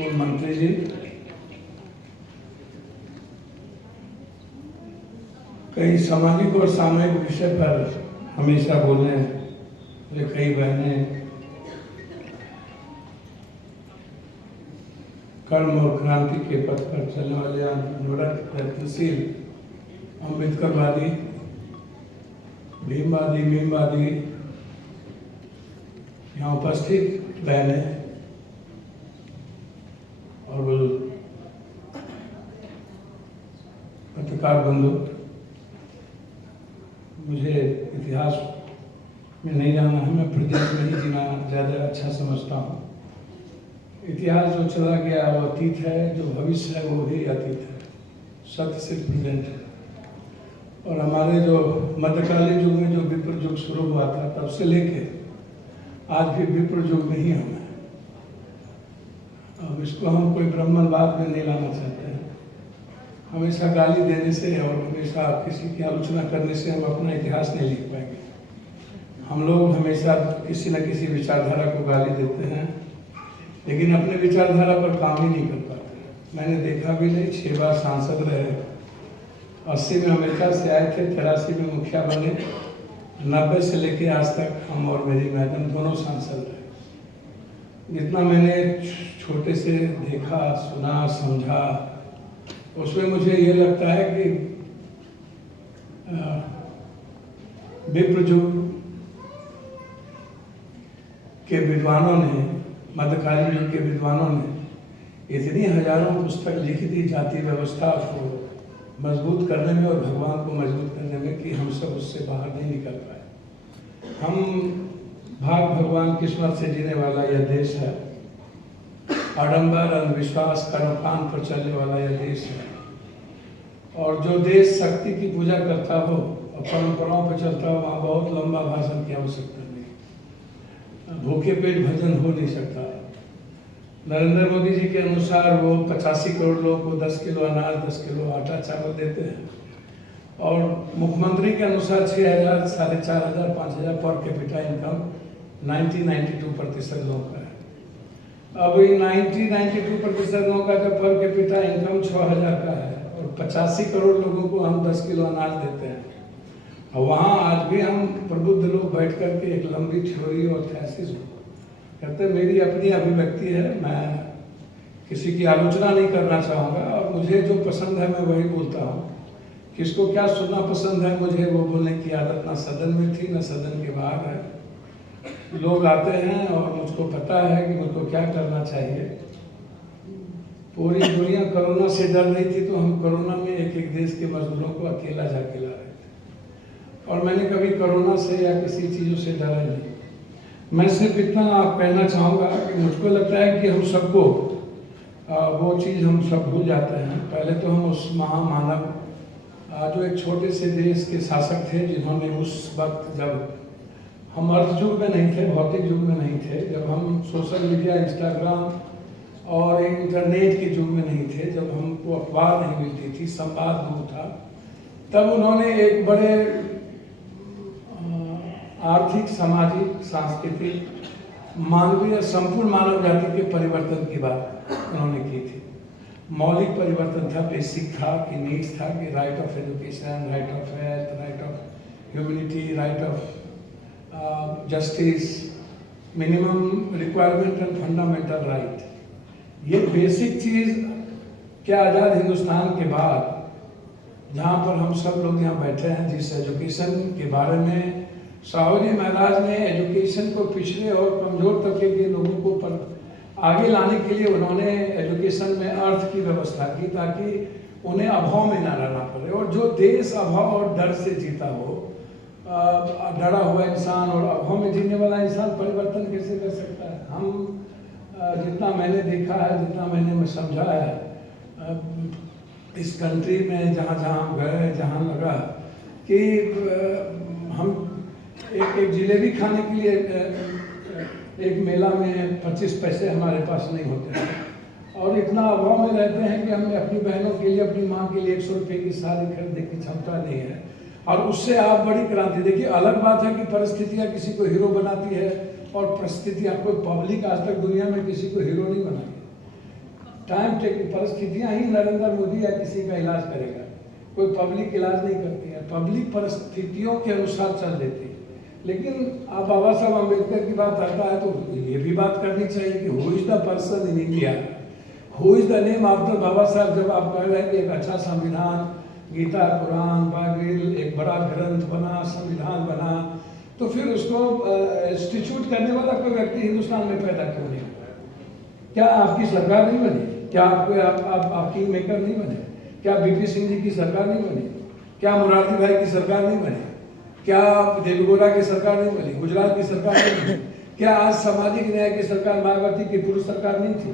पूर्व मंत्री जी, कई सामाजिक और सामूहिक विषय पर हमेशा बोलने वाले कई बहनें, कर्म और क्रांति के पथ पर चलने वाले अनुरक्त प्रयत्नशील अम्बेडकरवादी, भीमवादी, मीमवादी यहाँ उपस्थित बहनें और पत्रकार बंधु, मुझे इतिहास में नहीं जाना है, मैं प्रेजेंट में ही जीना ज़्यादा अच्छा समझता हूँ। इतिहास जो चला गया वो अतीत है, जो भविष्य है वो भी अतीत है, सत्य सिर्फ प्रेजेंट है। और हमारे जो मध्यकालीन युग में जो विप्र युग शुरू हुआ था, तब से लेके आज भी विप्र युग में ही हम हैं। अब इसको हम कोई ब्राह्मणवाद में नहीं लाना चाहते हैं। हमेशा गाली देने से और हमेशा किसी की आलोचना करने से हम अपना इतिहास नहीं लिख पाएंगे। हम लोग हमेशा किसी न किसी विचारधारा को गाली देते हैं, लेकिन अपने विचारधारा पर काम ही नहीं कर पाते। मैंने देखा भी नहीं, 6 बार सांसद रहे, 80 में अमेरिका से आए थे, 83 में मुखिया बने, 90 से लेके आज तक हम और मेरी मैडम दोनों सांसद रहे। जितना मैंने छोटे से देखा, सुना, समझा, उसमें मुझे ये लगता है कि विप्र युग के विद्वानों ने, मध्यकालीन युग के विद्वानों ने इतनी हजारों पुस्तक लिखी थी जाति व्यवस्था को मजबूत करने में और भगवान को मजबूत करने में, कि हम सब उससे बाहर नहीं निकल पाए। हम भाग भगवान किस्मत से जीने वाला यह देश है, आडंबर, अंधविश्वास, कर्मकांड पर चलने वाला यह देश है। और जो देश शक्ति की पूजा करता हो और परंपराओं पर चलता हो, वहाँ बहुत लंबा भाषण की आवश्यकता नहीं, भूखे पेट भजन हो नहीं सकता। नरेंद्र मोदी जी के अनुसार वो 85 करोड़ लोगों को 10 किलो अनाज, 10 किलो आटा चावल देते हैं, और मुख्यमंत्री के अनुसार 6,000, 4,500, 5,000 पर कैपिटा इनकम 92% लोगों का है। अब 92% लोगों का जब पर कैपिटा इनकम 6,000 का है और 85 करोड़ लोगों को हम 10 किलो अनाज देते हैं, और वहाँ आज भी हम प्रबुद्ध लोग बैठ करके एक लंबी थ्योरी और थेसिस कहते हैं। मेरी अपनी अभिव्यक्ति है, मैं किसी की आलोचना नहीं करना चाहूँगा, और मुझे जो पसंद है मैं वही बोलता हूँ। किसको क्या सुनना पसंद है, मुझे वो बोलने की आदत ना सदन में थी ना सदन के बाहर है। लोग आते हैं और मुझको पता है कि मुझको क्या करना चाहिए। पूरी दुनिया कोरोना से डर रही थी, तो हम कोरोना में एक एक देश के मजदूरों को अकेला जाके ला रहे थे, और मैंने कभी कोरोना से या किसी चीज़ों से डरा नहीं। मैं सिर्फ इतना कहना चाहूँगा कि मुझको लगता है कि हम सबको वो चीज़ हम सब भूल जाते हैं। पहले तो हम उस महामानव, जो एक छोटे से देश के शासक थे, जिन्होंने उस वक्त, जब हम अर्थ युग में नहीं थे, भौतिक युग में नहीं थे, जब हम सोशल मीडिया, इंस्टाग्राम और इंटरनेट के युग में नहीं थे, जब हमको अखबार नहीं मिलती थी, संवाद दूर था, तब उन्होंने एक बड़े आर्थिक, सामाजिक, सांस्कृतिक, मानवीय, संपूर्ण मानव जाति के परिवर्तन की बात उन्होंने की थी। मौलिक परिवर्तन था, बेसिक था, कि नीड्स था, कि right of education, right of health, right of humanity, right of justice, minimum requirement and fundamental right. ये बेसिक चीज़ क्या आज़ाद हिंदुस्तान के बाद, जहाँ पर हम सब लोग यहाँ बैठे हैं, जिस एजुकेशन के बारे में साहूजी महाराज ने एजुकेशन को पिछड़े और कमज़ोर तबके के लोगों को पर आगे लाने के लिए उन्होंने एजुकेशन में अर्थ की व्यवस्था की, ताकि उन्हें अभाव में ना रहना पड़े। और जो देश अभाव और डर से जीता हो, डरा हुआ इंसान और अभाव में जीने वाला इंसान परिवर्तन कैसे कर सकता है? हम जितना मैंने देखा है, जितना मैंने समझा है, इस कंट्री में जहाँ जहाँ गए, जहाँ लगा कि हम एक जिलेबी खाने के लिए एक मेला में 25 पैसे हमारे पास नहीं होते हैं, और इतना अभाव में रहते हैं कि हमें अपनी बहनों के लिए, अपनी माँ के लिए 100 रुपये की साड़ी खरीदने की क्षमता नहीं है। और उससे आप बड़ी क्रांति देखिए। अलग बात है कि परिस्थितियाँ किसी को हीरो बनाती है, और परिस्थितियाँ, कोई पब्लिक आज तक दुनिया में किसी को हीरो नहीं बनाई। परिस्थितियां ही नरेंद्र मोदी या किसी का इलाज करेगा। कोई पब्लिक इलाज नहीं करती है, पब्लिक परिस्थितियों के अनुसार चल देती है। लेकिन आप बाबा साहब अम्बेडकर की बात आता है तो ये भी बात करनी चाहिए कि who is the person in India, who is the name after Baba Saheb. जब आप कह रहे हैं कि एक अच्छा संविधान, गीता, कुरान, बाइबिल, एक बड़ा ग्रंथ बना, संविधान बना, तो फिर उसको इंस्टीट्यूट करने वाला कोई व्यक्ति हिंदुस्तान में पैदा क्यों नहीं हुआ? क्या आपकी सरकार नहीं बनी? क्या आप किंग मेकर नहीं बने? क्या बीपी सिंह जी की सरकार नहीं बनी? क्या मुरारजी भाई की सरकार नहीं बनी? क्या देवेगौड़ा की सरकार नहीं बनी? गुजरात की सरकार नहीं बनी? क्या आज सामाजिक न्याय की सरकार मायावती की पूर्व सरकार नहीं थी?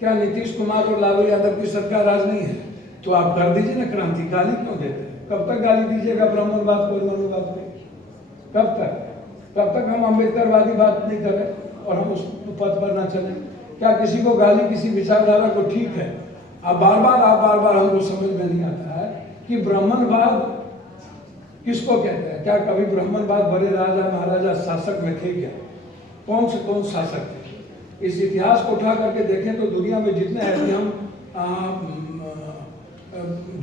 क्या नीतीश कुमार और लालू यादव की सरकार आज नहीं है? तो आप कर दीजिए ना क्रांति। गाली क्यों देते हैं? कब तक गाली दीजिएगा ब्राह्मणवाद को, मनुवाद को? कब तक हम अम्बेडकरवादी बात नहीं करें और हम उस पथ पर ना चलें? क्या किसी को गाली, किसी विचारधारा को ठीक है? आप बार बार हमको समझ में नहीं आता है कि ब्राह्मणवाद किसको कहते हैं? क्या कभी ब्राह्मणवाद बड़े राजा महाराजा शासक में थे क्या? कौन शासक थे? इस इतिहास को उठा करके देखें तो दुनिया में जितने हैं, हम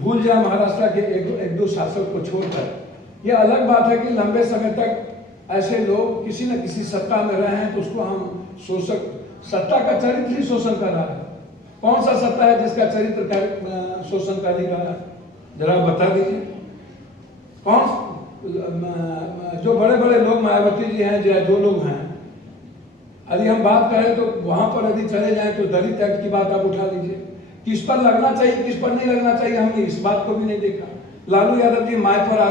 भूल जाए महाराष्ट्र के एक दो शासक को छोड़कर। यह अलग बात है कि लंबे समय तक ऐसे लोग किसी न किसी सत्ता में रहे हैं तो उसको हम शोषक, सत्ता का चरित्र ही शोषण कर रहा है। कौन सा सत्ता है जिसका चरित्र शोषण कर ही रहा है? जरा बता दीजिए। जो बड़े बड़े लोग मायावती जी हैं या जो लोग हैं, यदि हम बात करें तो वहां पर यदि चले जाएं तो दलित एक्ट की बात आप उठा लीजिए। किस पर लगना चाहिए, किस पर नहीं लगना चाहिए, हमने इस बात को भी नहीं देखा। लालू यादव जी माय पर आ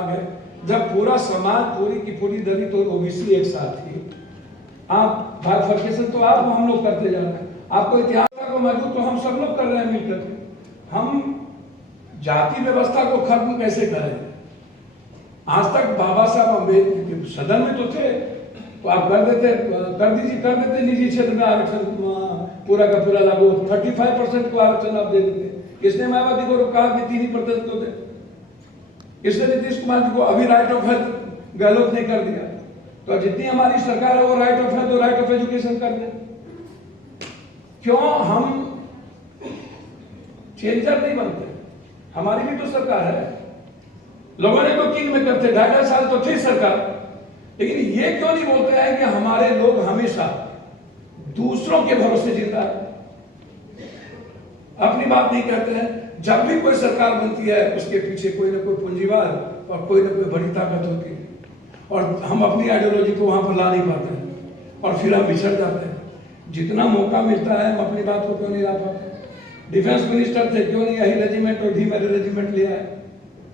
गए जब पूरा समाज, पूरी की पूरी दलित और ओबीसी एक साथ थी। आप बाइफर्केशन तो आप हम लोग करते जा रहे हैं। आपको इतिहास को मजबूत तो हम सब लोग कर रहे हैं मिलकर। हम जाति व्यवस्था को खत्म कैसे करें? आज तक बाबा साहब अम्बेडकर सदन में तो थे, तो आप कर देते निजी क्षेत्र में आरक्षण पूरा का पूरा लागू। 35% को आरक्षण आप दे देते। किसने मायावती को कहा कि 3% को दे? किसने नीतीश कुमार जी को अभी राइट ऑफ हेल्थ गहलोत ने कर दिया? तो जितनी हमारी सरकार है वो राइट ऑफ हेल्थ और राइट ऑफ एजुकेशन कर दे। क्यों हम चेंजर नहीं बनते? हमारी भी तो सरकार है। लोगों ने तो किंग में करते 2.5 साल तो थी सरकार, लेकिन ये क्यों नहीं बोलते हैं कि हमारे लोग हमेशा दूसरों के भरोसे जिंदा है, अपनी बात नहीं कहते हैं। जब भी कोई सरकार बनती है उसके पीछे कोई ना कोई पूंजीवाद और कोई ना कोई बड़ी ताकत होती है, और हम अपनी आइडियोलॉजी को वहां पर ला नहीं पाते हैं और फिर हम बिछड़ जाते हैं। जितना मौका मिलता है हम अपनी बात को क्यों नहीं ला पाते? डिफेंस मिनिस्टर थे, क्यों नहीं यही रेजिमेंट और डी मेरे रेजिमेंट लिया है?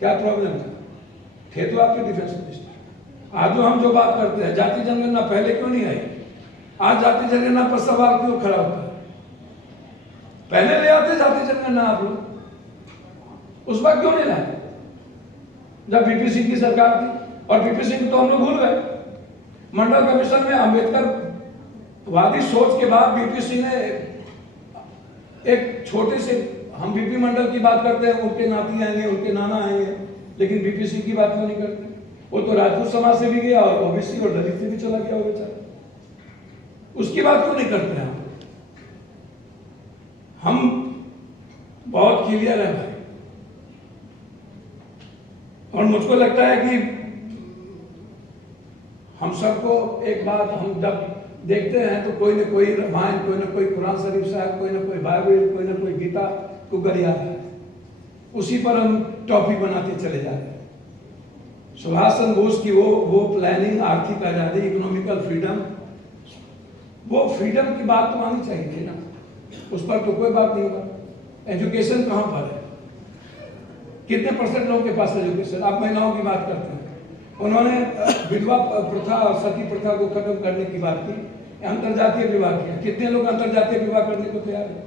क्या प्रॉब्लम था? थे तो आपके डिफेंस मिनिस्टर। आज हम जो बात करते हैं जाति जनगणना पहले क्यों नहीं आई? आज जाति जनगणना पर सवाल क्यों खड़ा होता है? पहले ले आते जाति जनगणना आप लोग, उस वक्त क्यों नहीं लाए जब बीपी सिंह की सरकार थी? और बीपी सिंह तो हम लोग भूल गए। मंडल कमीशन में अम्बेडकर वादी सोच के बाद बीपी सिंह ने एक छोटे से, हम बीपी मंडल की बात करते हैं, उनके नाती आएंगे, उनके नाना आएंगे, लेकिन बीपी सिंह की बात क्यों नहीं करते? वो तो राजपूत समाज से भी गया और ओबीसी और दलित से भी चला गया वो बेचारा, उसकी बात क्यों नहीं करते हैं? हम बहुत क्लियर है भाई, और मुझको लगता है कि हम सबको एक बात, हम जब देखते हैं तो कोई ना कोई रामायण, कोई ना कोई कुरान शरीफ साहब, कोई ना कोई बाइबल, कोई ना कोई गीता को गरिया है, उसी पर हम टॉपिक बनाते चले जा रहे हैं। सुभाष चंद्र बोस की वो प्लानिंग, आर्थिक आजादी, इकोनॉमिकल फ्रीडम, वो फ्रीडम की बात तो आनी चाहिए थी ना, उस पर तो कोई बात नहीं हुआ। एजुकेशन कहाँ पर है? कितने % लोगों के पास एजुकेशन? आप महिलाओं की बात करते हैं, उन्होंने विधवा प्रथा और सती प्रथा को खत्म करने की बात की, अंतरजातीय विवाह किया। कितने लोग अंतरजातीय विवाह करने को तैयार है?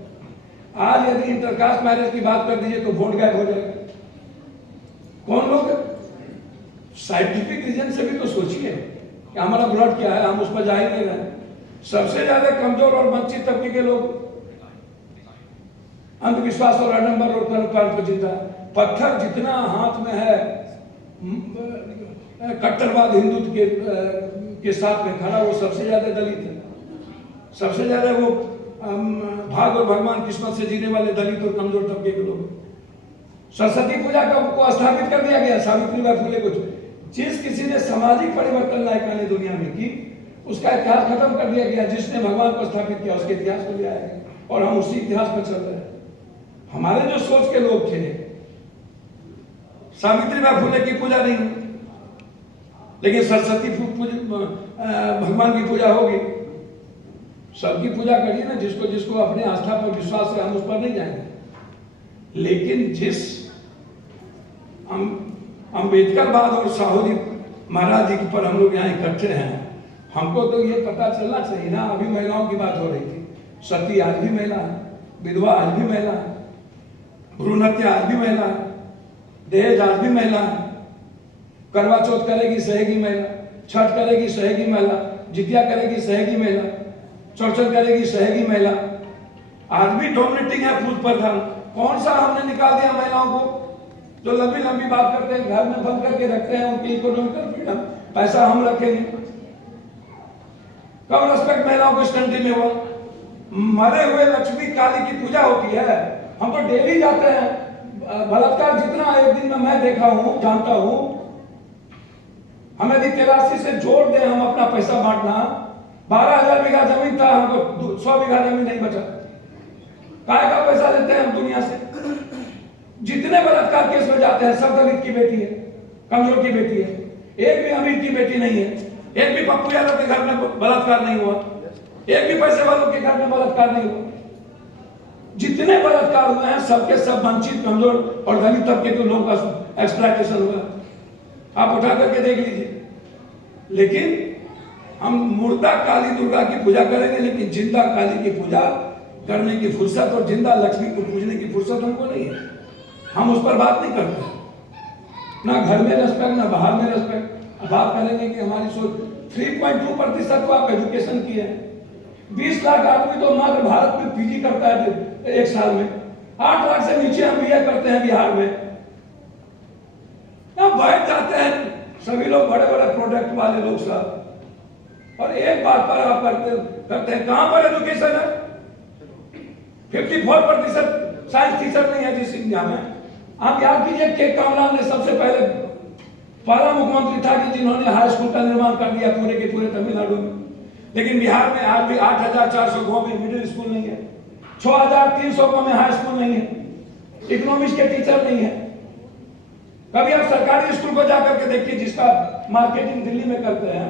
आज यदि इंटरकास्ट मैरिज की बात कर दीजिए तो वोट गायब हो जाएगा। कौन लोग? साइंटिफिक रीजन से भी तो सोचिए कि हमारा ब्लड क्या है, हम उस पर जा ही नहीं रहे। सबसे ज्यादा कमजोर और वंचित तबके के लोग अंधविश्वास और आडंबर और कर्म पर जीता है। पत्थर जितना हाथ में है कट्टरवाद हिंदुत्व के साथ में खड़ा, वो सबसे ज्यादा दलित है, सबसे ज्यादा वो भाग और भगवान किस्मत से जीने वाले दलित और कमजोर तबके के लोग। सरस्वती पूजा को स्थापित कर दिया गया, सावित्रीबाई फुले को। जिस किसी ने सामाजिक परिवर्तन लायक मैंने दुनिया में की, उसका इतिहास खत्म कर दिया गया। जिसने भगवान को स्थापित किया उसके इतिहास को ले आया गया और हम उसी इतिहास पर चल रहे हैं। हमारे जो सोच के लोग थे, सावित्रीबाई फुले की पूजा नहीं हुई, लेकिन सरस्वती भगवान की पूजा होगी। सबकी पूजा करिए ना, जिसको जिसको अपने आस्था पर विश्वास है, हम उस पर नहीं जाएंगे। लेकिन जिस अम्बेडकरवाद और साहूजी महाराज जी पर हम लोग यहाँ इकट्ठे हैं, हमको तो ये पता चलना चाहिए ना। अभी महिलाओं की बात हो रही थी, सती आज भी महिला है, विधवा आज भी महिला है, भ्रूण हत्या आज भी महिला है, दहेज आज भी महिला है, करवा चौथ करेगी सहेगी महिला, छठ करेगी सहेगी महिला, जितिया करेगी सहेगी महिला, चौरचन करेगी सहेगी महिला। आज भी डोमिनेटिंग है पुरुष प्रधान। कौन सा हमने निकाल दिया महिलाओं को? जो लंबी लंबी बात करते हैं, घर में बंद करके रखते हैं, उनकी इकोनॉमिकल फ्रीडम, पैसा हम रखेंगे। कब रेस्पेक्ट महिलाओं को इस कंट्री में हुआ? मरे हुए लक्ष्मी काली की पूजा होती है, हम तो डेली जाते हैं। बलात्कार जितना एक दिन में मैं देखा हूं, जानता हूं। हमें यदि 83 से जोड़ दे हम अपना पैसा बांटना, 12,000 बीघा जमीन था, हमको 100 बीघा जमीन नहीं बचा। काय का पैसा लेते हैं हम दुनिया से? जितने बलात्कार केस में जाते हैं सब दलित की बेटी है, कमजोर की बेटी है, एक भी अमीर की बेटी नहीं है। एक भी पप्पू यादव के घर में बलात्कार नहीं हुआ, एक भी पैसे वालों के घर में बलात्कार नहीं हुआ। जितने बलात्कार हुए हैं सबके सब वंचित, कमजोर और दलित तबके के लोगों का एक्सप्लॉयटेशन हुआ। आप उठा करके देख लीजिए। लेकिन हम मुर्दा काली दुर्गा की पूजा करेंगे, लेकिन जिंदा काली की पूजा करने की फुर्सत और जिंदा लक्ष्मी को पूजने की फुर्सत हमको नहीं है। हम उस पर बात नहीं करते, ना घर में रेस्पेक्ट, ना बाहर में रेस्पेक्ट। बात करेंगे कि हमारी सोच 3.2% को आप एजुकेशन की है। 20 लाख आदमी तो मात्र भारत में पीजी करता है एक साल में। 8 लाख से नीचे हम बीए करते हैं बिहार में। बैठ जाते हैं सभी लोग, बड़े बड़े प्रोडक्ट वाले लोग सब, और एक बात पर आप करते हैं। कहां पर एजुकेशन है? 54% साइंस टीचर नहीं है जिस इंडिया में। आप याद कीजिए के कामरान ने सबसे पहला मुख्यमंत्री था कि जिन्होंने हाई स्कूल का निर्माण कर दिया पूरे के पूरे तमिलनाडु में। लेकिन बिहार में आज भी 8,400 गांव में मिडिल स्कूल नहीं है, 6,300 गांव में हाई स्कूल नहीं है, इकोनॉमिक्स के टीचर नहीं है। कभी आप सरकारी स्कूल को जाकर के देखिए जिसका मार्केटिंग दिल्ली में करते हैं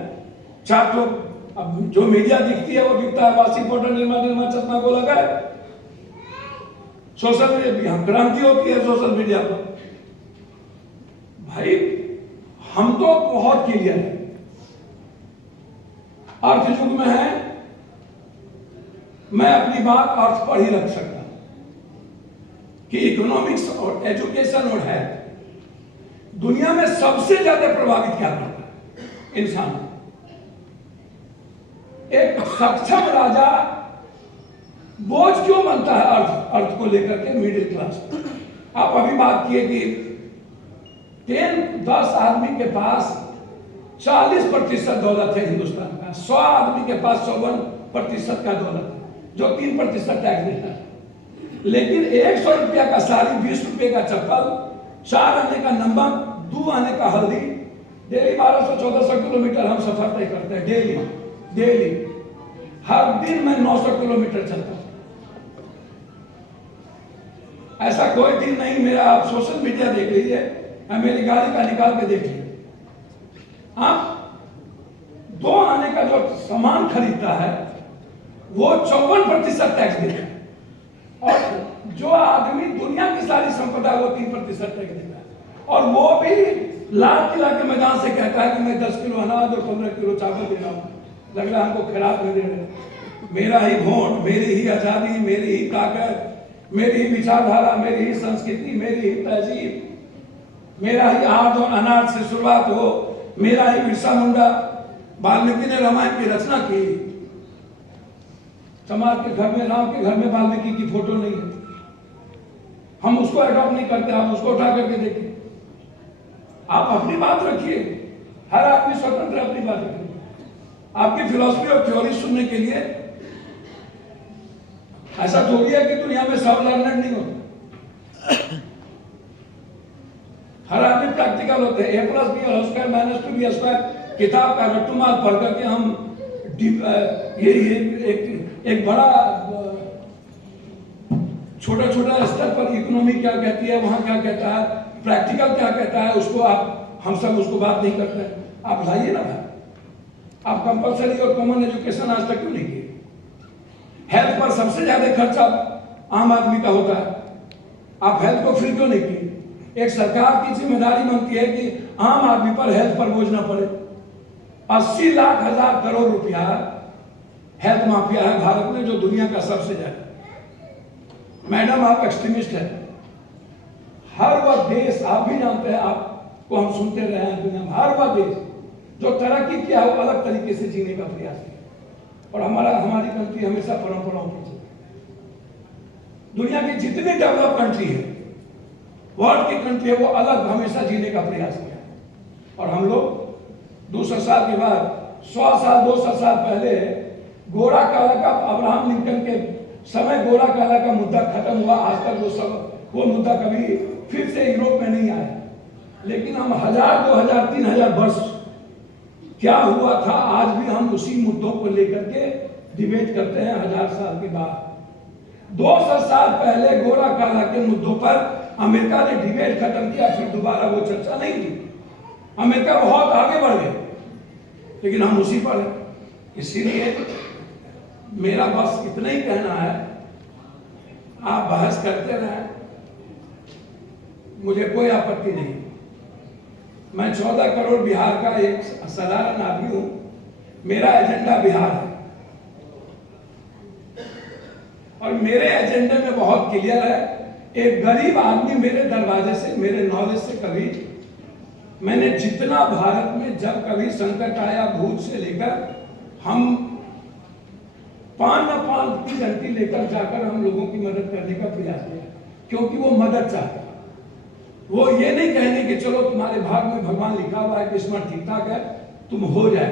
छात्रों। अब जो मीडिया दिखती है वो दिखता है, वासी पाउडर निर्मा चश्मा को लगा है। सोशल मीडिया क्रांति होती है सोशल मीडिया पर। भाई हम तो बहुत क्लियर है, अर्थ युग में है। मैं अपनी बात अर्थ पर ही रख सकता हूं कि इकोनॉमिक्स और एजुकेशन और हेल्थ दुनिया में सबसे ज्यादा प्रभावित क्या करता है? इंसान। एक सक्षम राजा बोझ क्यों बनता है अर्थ को लेकर के मिडिल क्लास? आप अभी बात किए कि 10 आदमी के पास 40% दौलत है हिंदुस्तान का, 100 आदमी के पास 54% का दौलत है, जो 3% टैक्स देता है। लेकिन 100 रुपया का साड़ी, 20 रुपये का चप्पल, 4 आने का नमक, 2 आने का हल्दी, डेली 1200-1400 किलोमीटर हम सफर तय करते हैं। डेली हर दिन मैं 900 किलोमीटर चलता हूं। ऐसा कोई दिन नहीं मेरा, आप सोशल मीडिया देख लीजिए, मेरी गाड़ी का निकाल के देख लीजिए। आप 2 आने का जो सामान खरीदता है वो 54% टैक्स देता है, और जो आदमी दुनिया की सारी संपदा वो 3% टैक्स देता है। और वो भी लाल किला के मैदान से कहता है कि मैं 10 किलो अनाज और 15 किलो चावल दे रहा हूँ। लग रहा है हमको खिलाफ में दे रहे हैं। मेरा ही वोट, मेरी ही आजादी, मेरी ही ताकत, मेरी ही विचारधारा, मेरी ही संस्कृति, मेरी ही तहजीब, मेरा ही आर्ट और अनाथ से शुरुआत हो, मेरा ही बिरसा मुंडा। वाल्मीकि ने रामायण की रचना की, समाज के घर में, राम के घर में वाल्मीकि की फोटो नहीं है। हम उसको अडॉप्ट नहीं करते। आप उसको उठा करके देखिए। आप अपनी बात रखिए, हर आदमी स्वतंत्र अपनी बात रखिए। आपकी फिलॉसफी और थ्योरी सुनने के लिए ऐसा थोड़ी है कि दुनिया में सब लर्नर नहीं होते, हर आदमी प्रैक्टिकल होते हैं। A+B² - 2B² किताब का रट्टुमार पढ़ करके हम ये एक बड़ा छोटा छोटा स्तर पर इकोनॉमी क्या कहती है, वहां क्या कहता है, प्रैक्टिकल क्या कहता है, उसको हम सब उसको बात नहीं करते हैं। आप लाइए ना भाई, आप कंपलसरी और कॉमन एजुकेशन आज तक क्यों नहीं किए? हेल्थ पर सबसे ज्यादा खर्चा आम आदमी का होता है, आप हेल्थ को फ्री क्यों नहीं किए? एक सरकार की जिम्मेदारी बनती है कि आम आदमी पर हेल्थ पर बोझ ना पड़े। 80 लाख हजार करोड़ रुपया हेल्थ माफिया है भारत में, जो दुनिया का सबसे ज्यादा। मैडम आप एक्सट्रीमिस्ट है। हर वह देश, आप भी जानते हैं, आपको हम सुनते रहे हैं दुनिया में, हर वह देश जो तरक्की किया है वो अलग तरीके से जीने का प्रयास किया, और हमारी कंट्री हमेशा परंपराओं पर चलती है। दुनिया की जितनी डेवलप कंट्री है, वर्ल्ड की कंट्री है, वो अलग हमेशा जीने का प्रयास किया। और हम लोग 200 साल के बाद, 100 साल 200 साल पहले गोरा काला का, अब्राहम लिंकन के समय गोरा काला का मुद्दा खत्म हुआ। आज तक वो मुद्दा कभी फिर से यूरोप में नहीं आया। लेकिन हम 1000, 2000, 3000 वर्ष क्या हुआ था, आज भी हम उसी मुद्दों को लेकर के डिबेट करते हैं 1000 साल के बाद। 200 साल पहले गोरा काला के मुद्दों पर अमेरिका ने डिबेट खत्म किया, फिर दोबारा वो चर्चा नहीं की। अमेरिका बहुत आगे बढ़ गए, लेकिन हम उसी पर हैं। इसीलिए मेरा बस इतना ही कहना है, आप बहस करते रहें, मुझे कोई आपत्ति नहीं। मैं 14 करोड़ बिहार का एक साधारण आदमी हूं, मेरा एजेंडा बिहार है, और मेरे एजेंडे में बहुत क्लियर है। एक गरीब आदमी मेरे दरवाजे से, मेरे नॉलेज से, कभी मैंने जितना भारत में जब कभी संकट आया, भूत से लेकर, हम 5 न 5 की गलती लेकर जाकर हम लोगों की मदद करने का प्रयास किया, क्योंकि वो मदद चाहता। वो ये नहीं कहने कि चलो तुम्हारे भाग में भगवान लिखा हुआ है, किस्मत ठीक ठाक है, तुम हो जाए।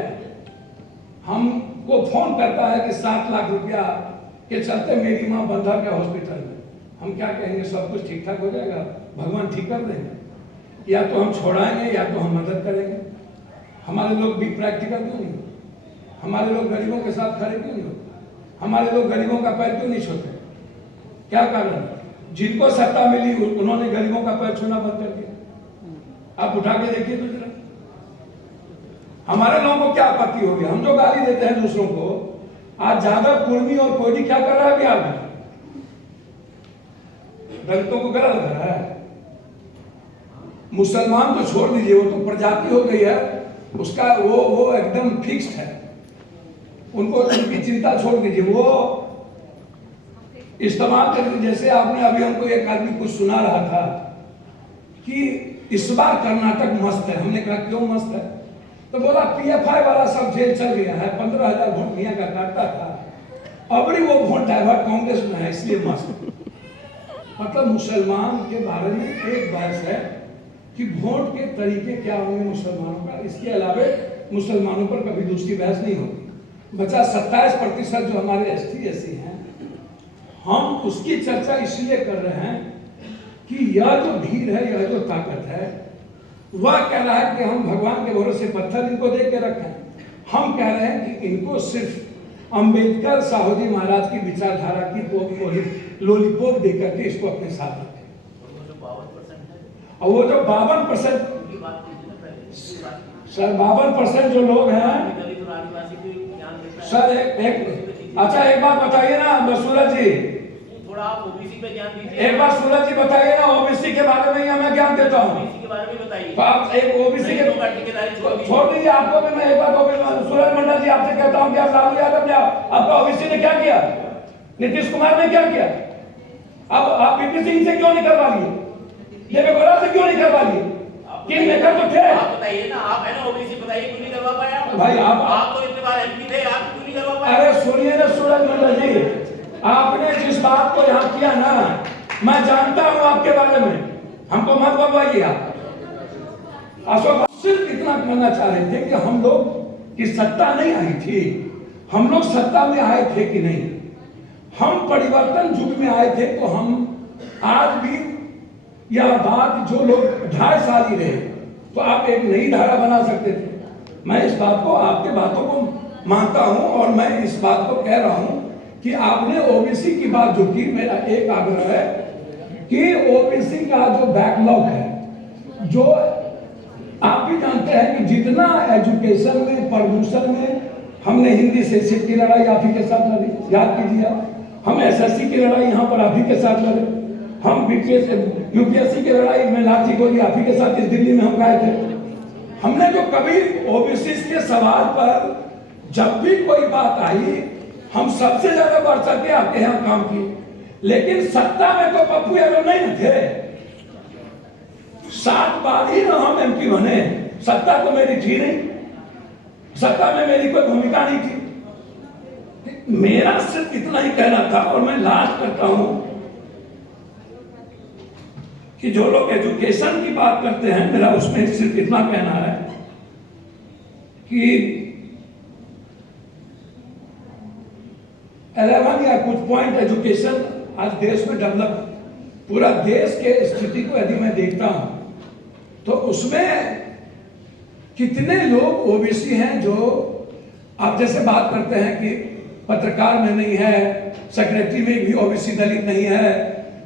हमको फोन करता है कि 7 लाख रुपया के चलते मेरी माँ बंधा के हॉस्पिटल में, हम क्या कहेंगे? सब कुछ ठीक ठाक हो जाएगा, भगवान ठीक कर देंगे। या तो हम छोड़ाएंगे या तो हम मदद करेंगे। हमारे लोग भी प्रैक्टिकल क्यों नहीं होते? हमारे लोग गरीबों के साथ खड़े क्यों नहीं होते? हमारे लोग गरीबों का पैर क्यों नहीं छूते? क्या कारण? जिनको सत्ता मिली उन्होंने गरीबों का पैर छूना बंद कर दिया। आप उठा के देखिए तो जरा, हमारे लोगों को क्या आपत्ति होगी? हम जो गाली देते हैं दूसरों को, आज जादव, कुर्मी और कोयडी क्या कर रहा है बिहार में? दलितों को गलत कर रहा है। मुसलमान तो छोड़ दीजिए, वो तो प्रजाति हो गई है, उसका वो एकदम फिक्स्ड है, उनको उनकी चिंता छोड़ दीजिए, वो इस्तेमाल कर। जैसे आपने अभी हमको एक आदमी कुछ सुना रहा था कि इस बार कर्नाटक मस्त है। हमने कहा क्यों मस्त है? तो बोला PFI वाला सब जेल चल गया है, 15,000 वोट मियां का काटता था, अब वो वोट डाइवर्ट कांग्रेस में है, इसलिए मस्त। मतलब मुसलमान के बारे में एक बहस है कि वोट के तरीके क्या होंगे मुसलमानों का, इसके अलावा मुसलमानों पर कभी दूसरी बहस नहीं होती। बचा 27% जो हमारे ST SC हैं, हम उसकी चर्चा इसलिए कर रहे हैं कि यह जो भीड़ है, यह जो ताकत है, वह कह रहा है कि हम भगवान के भरोसे पत्थर इनको दे के रखें। हम कह रहे हैं कि इनको सिर्फ अंबेडकर साहू जी महाराज की विचारधारा की लोलीपॉप देकर के इसको अपने साथ रखें। और वो जो 52%, सर 52% जो लोग हैं, सर अच्छा एक बात बताइए ना सूरज जी, थोड़ा आप ओबीसी पे ज्ञान दीजिए। एक बात सूरज जी बताइए ना, ओबीसी के बारे में ही मैं ज्ञान देता हूँ। ओबीसी के बारे में बताइए। तो आप एक ओबीसी के छोड़ दीजिए, आपको भी मैं एक बात सूरज मंडल जी आपसे कहता हूँ, क्या लालू यादव ने आपका ओबीसी ने क्या किया? नीतीश कुमार ने क्या किया? अब आप बीपी सिंह से क्यों नहीं करवा लिए? देवेगौड़ा से क्यों नहीं करवा लिए? किन लेकर तो थे? आप बताइए ना, आप है ना ओबीसी, बताइए क्यों नहीं करवा पाया? भाई आप तो इतने बार MP थे, आप क्यों नहीं करवा पाए? अरे सुनिए ना सूरज मंडल जी, आपने जिस बात को यहाँ किया ना, मैं जानता हूँ आपके बारे में, हमको मत बलवाइए आप। अशोक सिर्फ इतना कहना चाह रहे थे कि हम लोग की सत्ता नहीं आई थी, हम लोग सत्ता में आए थे कि नहीं। हम परिवर्तन युग में आए थे, तो हम आज भी यह बात जो लोग 2.5 साल ही रहे, तो आप एक नई धारा बना सकते थे। मैं इस बात को, आपके बातों को मानता हूं और मैं इस बात को कह रहा हूं कि आपने ओबीसी की बात जो की, मेरा एक आग्रह है कि ओबीसी का जो बैकलॉग है, जो आप भी जानते हैं कि जितना एजुकेशन में, प्रदूषण में हमने हिंदी से सीट की लड़ाई आप ही के साथ लड़ी, याद कीजिए आप। हम एसएससी की लड़ाई यहाँ पर आप ही के साथ लड़े, हम यूपीएससी की लड़ाई में लाठी गोली आप ही के साथ इस दिल्ली में हम गए थे। हमने जो कभी ओबीसी के सवाल पर जब भी कोई बात आई, हम सबसे ज्यादा बढ़ चढ़ के आपके यहाँ काम किए, लेकिन सत्ता में तो पप्पू यादव नहीं थे। 7 बार ही ना हम एमपी बने, सत्ता तो मेरी थी नहीं, सत्ता में मेरी कोई भूमिका नहीं थी। मेरा सिर्फ इतना ही कहना था, और मैं लास्ट करता हूं कि जो लोग एजुकेशन की बात करते हैं, मेरा उसमें सिर्फ इतना कहना है कि 11 या कुछ पॉइंट एजुकेशन आज देश में डेवलप, पूरा देश के स्थिति को यदि मैं देखता हूं तो उसमें कितने लोग ओबीसी हैं जो आप जैसे बात करते हैं कि पत्रकार में नहीं है, सेक्रेटरी में भी ओबीसी दलित नहीं है,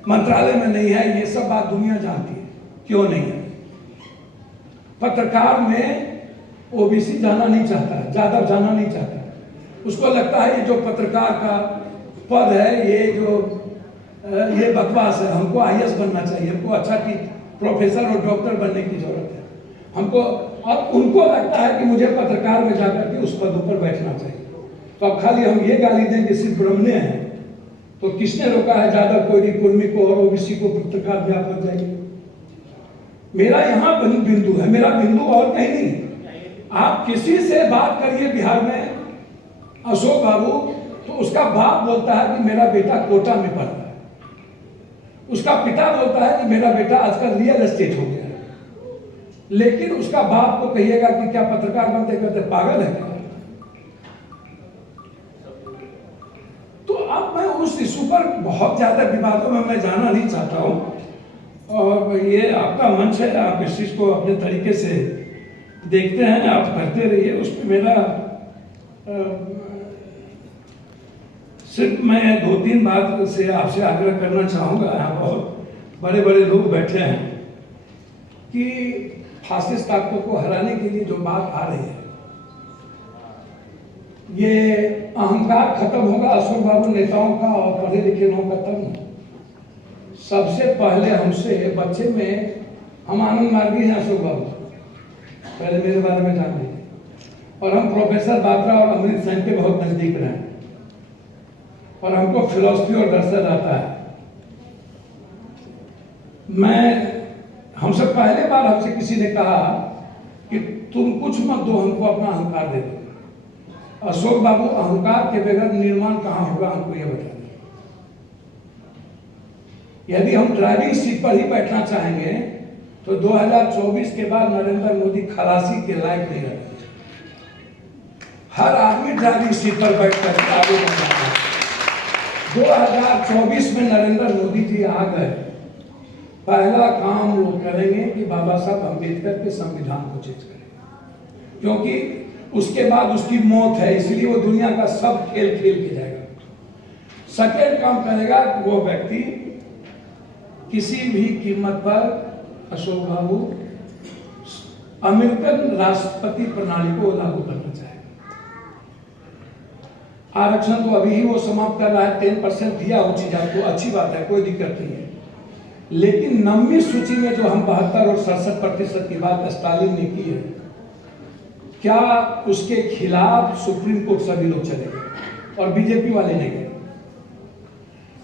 मंत्रालय में नहीं है, ये सब बात दुनिया जानती है, क्यों नहीं है। पत्रकार में ओबीसी जाना नहीं चाहता है, ज्यादा जाना नहीं चाहता है, उसको लगता है ये जो पत्रकार का पद है, ये बकवास है, हमको आईएएस बनना चाहिए, हमको अच्छा की प्रोफेसर और डॉक्टर बनने की जरूरत है हमको। अब उनको लगता है कि मुझे पत्रकार में जाकर के उस पद पर बैठना चाहिए। तो अब खाली हम ये गाली दें कि सिर्फ ब्राह्मण हैं, तो किसने रोका है जादव कोयरी कुर्मी को और ओबीसी को पत्रकार भी आप बन जाइए। मेरा यहाँ बिंदु है, मेरा बिंदु और कहीं नहीं। आप किसी से बात करिए बिहार में, अशोक बाबू, तो उसका बाप बोलता है कि मेरा बेटा कोटा में पढ़ता है, उसका पिता बोलता है कि मेरा बेटा आजकल रियल एस्टेट हो गया है, लेकिन उसका बाप को कहिएगा कि क्या पत्रकार बनते, कहते पागल है क्या। तो अब मैं उस इशू पर बहुत ज्यादा विवादों में मैं जाना नहीं चाहता हूं, और ये आपका मंच है, आप इस चीज को अपने तरीके से देखते हैं, आप करते रहिए। उस पर मेरा सिर्फ मैं 2-3 बात से आपसे आग्रह करना चाहूँगा। यहाँ बहुत बड़े बड़े लोग बैठे हैं कि फासिस्ट ताकतों को हराने के लिए जो बात आ रही है, ये अहंकार खत्म होगा अशोक बाबू नेताओं का और पढ़े लिखे लोगों का तब। सबसे पहले हमसे बच्चे में हम आनंद मार्गी हैं अशोक बाबू, पहले मेरे बारे में जान लीजिए, और हम प्रोफेसर बात्रा और अमृत सेन के बहुत नजदीक रहे, और हमको फिलॉसफी और दर्शन आता है। हमसे पहले बार हमसे किसी ने कहा कि तुम कुछ मत दो, हमको अपना अहंकार दे दो। अशोक बाबू, अहंकार के बगैर निर्माण कहां होगा, हमको यह बता दें। यदि हम ड्राइविंग सीट पर ही बैठना चाहेंगे तो 2024 के बाद नरेंद्र मोदी खलासी के लायक नहीं रहते। हर आदमी ड्राइविंग सीट पर बैठकर आगे बढ़ रहा है। 2024 में नरेंद्र मोदी जी आ गए, पहला काम वो करेंगे कि बाबा साहब अम्बेडकर के संविधान को चेंज करेंगे, क्योंकि उसके बाद उसकी मौत है, इसलिए वो दुनिया का सब खेल खेल के जाएगा। सेकेंड काम करेगा वो व्यक्ति किसी भी कीमत पर अशोक बाबू अमेरिकन राष्ट्रपति प्रणाली को लागू करना चाहेगा। आरक्षण तो अभी ही वो समाप्त कर रहा है, 10% दिया वो चीज आपको, अच्छी बात है, कोई दिक्कत नहीं है, लेकिन 9वीं सूची में जो हम 72 और 67% की बात स्टालिन ने की है, क्या उसके खिलाफ सुप्रीम कोर्ट सभी लोग चले गए और बीजेपी वाले नहीं गए।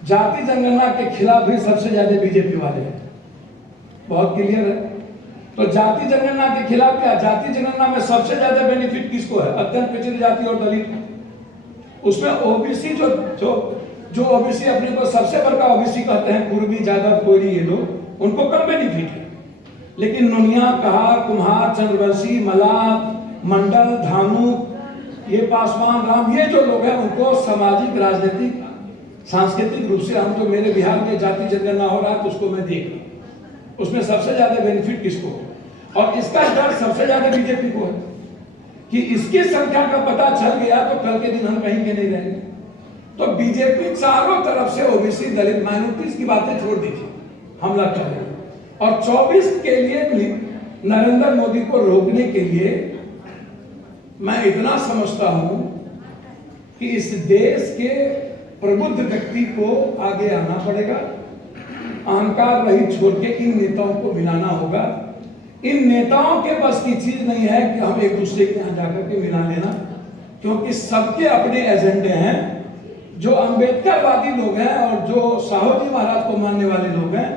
जाति जनगणना के खिलाफ भी सबसे ज्यादा बीजेपी वाले हैं, बहुत क्लियर है। तो जाति जनगणना के खिलाफ क्या, जाति जनगणना में सबसे ज्यादा बेनिफिट किसको है, अत्यंत पिछड़ी जाति और दलित। उसमें ओबीसी जो ओबीसी अपने को सबसे बड़का ओबीसी कहते हैं, पूर्वी, जादव, कोयरी, ये लोग, उनको कम बेनिफिट है, लेकिन नुनिया, कहा, कुम्हार, चंद्रवंशी, मल्लाह, मंडल, धानु, ये पासवान, राम, ये जो लोग हैं उनको सामाजिक राजनीतिक सांस्कृतिक रूप से हम तो, मेरे बिहार में जाति जनगणना हो रहा है तो उसको मैं देख रहा हूं, उसमें सबसे ज्यादा बेनिफिट किसको है, और इसका डर सबसे ज्यादा बीजेपी को है कि इसकी संख्या का पता चल गया तो कल के दिन हम कहीं के नहीं रहेंगे। तो बीजेपी चारों तरफ से ओबीसी, दलित, माइनॉरिटीज की बातें छोड़ दीजिए, हमला कर रही है। और 24 के लिए भी नरेंद्र मोदी को रोकने के लिए मैं इतना समझता हूं कि इस देश के प्रबुद्ध व्यक्ति को आगे आना पड़ेगा, अहंकार रहित छोड़ के इन नेताओं को मिलाना होगा। इन नेताओं के बस की चीज नहीं है कि हम एक दूसरे के यहां जाकर के मिला लेना, क्योंकि सबके अपने एजेंडे हैं। जो अंबेडकरवादी लोग हैं और जो साहू जी महाराज को मानने वाले लोग हैं,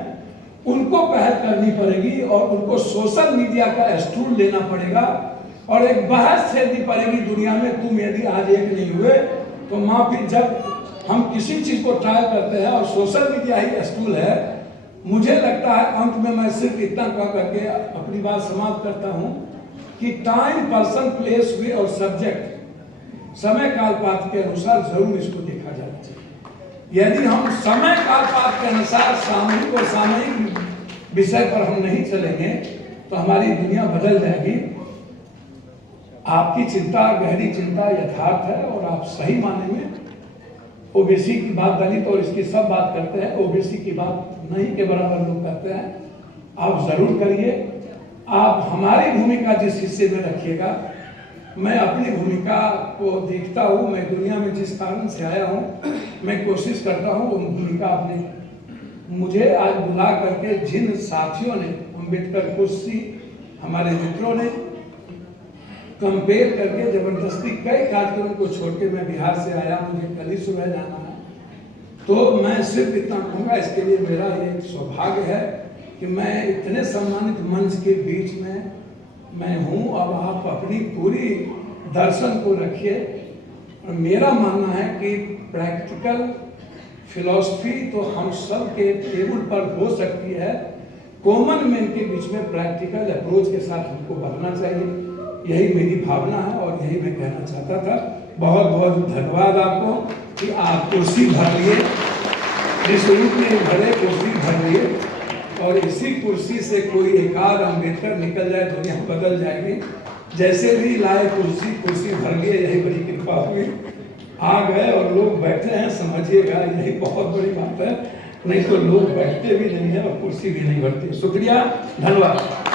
उनको पहल करनी पड़ेगी और उनको सोशल मीडिया का स्टूल लेना पड़ेगा और एक बहस छेड़नी पड़ेगी दुनिया में। तुम यदि आज एक नहीं हुए तो माँ, फिर जब हम किसी चीज को ट्राई करते हैं और सोशल मीडिया ही स्टूल है, मुझे लगता है अंत में मैं सिर्फ इतना कह करके अपनी बात समाप्त करता हूं कि टाइम, पर्सन, प्लेस, वे और सब्जेक्ट, समय काल पात्र के अनुसार जरूर इसको देखा जाना चाहिए। यदि हम समय काल पात्र के अनुसार सामूहिक और सामयिक विषय पर हम नहीं चलेंगे तो हमारी दुनिया बदल जाएगी। आपकी चिंता, गहरी चिंता यथार्थ है और आप सही माने में ओबीसी की बात, दलित और इसकी सब बात करते हैं, ओबीसी की बात नहीं के बराबर लोग करते हैं। आप जरूर करिए। आप हमारी भूमिका जिस हिस्से में रखिएगा, मैं अपनी भूमिका को देखता हूँ। मैं दुनिया में जिस कारण से आया हूँ, मैं कोशिश करता हूँ वो भूमिका अपनी। मुझे आज बुला करके जिन साथियों ने, अम्बेडकर कुर्सी हमारे मित्रों ने कंपेयर करके जबरदस्ती कई कार्यक्रम को छोड़ के मैं बिहार से आया, मुझे कल ही सुबह जाना है, तो मैं सिर्फ इतना कहूँगा, इसके लिए मेरा ये सौभाग्य है कि मैं इतने सम्मानित मंच के बीच में मैं हूँ। अब आप अपनी पूरी दर्शन को रखिए। और मेरा मानना है कि प्रैक्टिकल फिलॉसफी तो हम सब के टेबल पर हो सकती है, कॉमन मैन के बीच में प्रैक्टिकल अप्रोच के साथ हमको बढ़ना चाहिए। यही मेरी भावना है और यही मैं कहना चाहता था। बहुत बहुत धन्यवाद आपको कि आप कुर्सी भर लिए, इस रूप में भरे कुर्सी भर लिए, और इसी कुर्सी से कोई एक आध अम्बेडकर निकल जाए, दुनिया बदल जाएगी। जैसे भी लाए कुर्सी भर लिए, यही बड़ी कृपा हुई। आ गए और लोग बैठे हैं, समझिएगा यही बहुत बड़ी बात है, नहीं तो लोग बैठते भी नहीं है और कुर्सी भी नहीं भरती। शुक्रिया, धन्यवाद।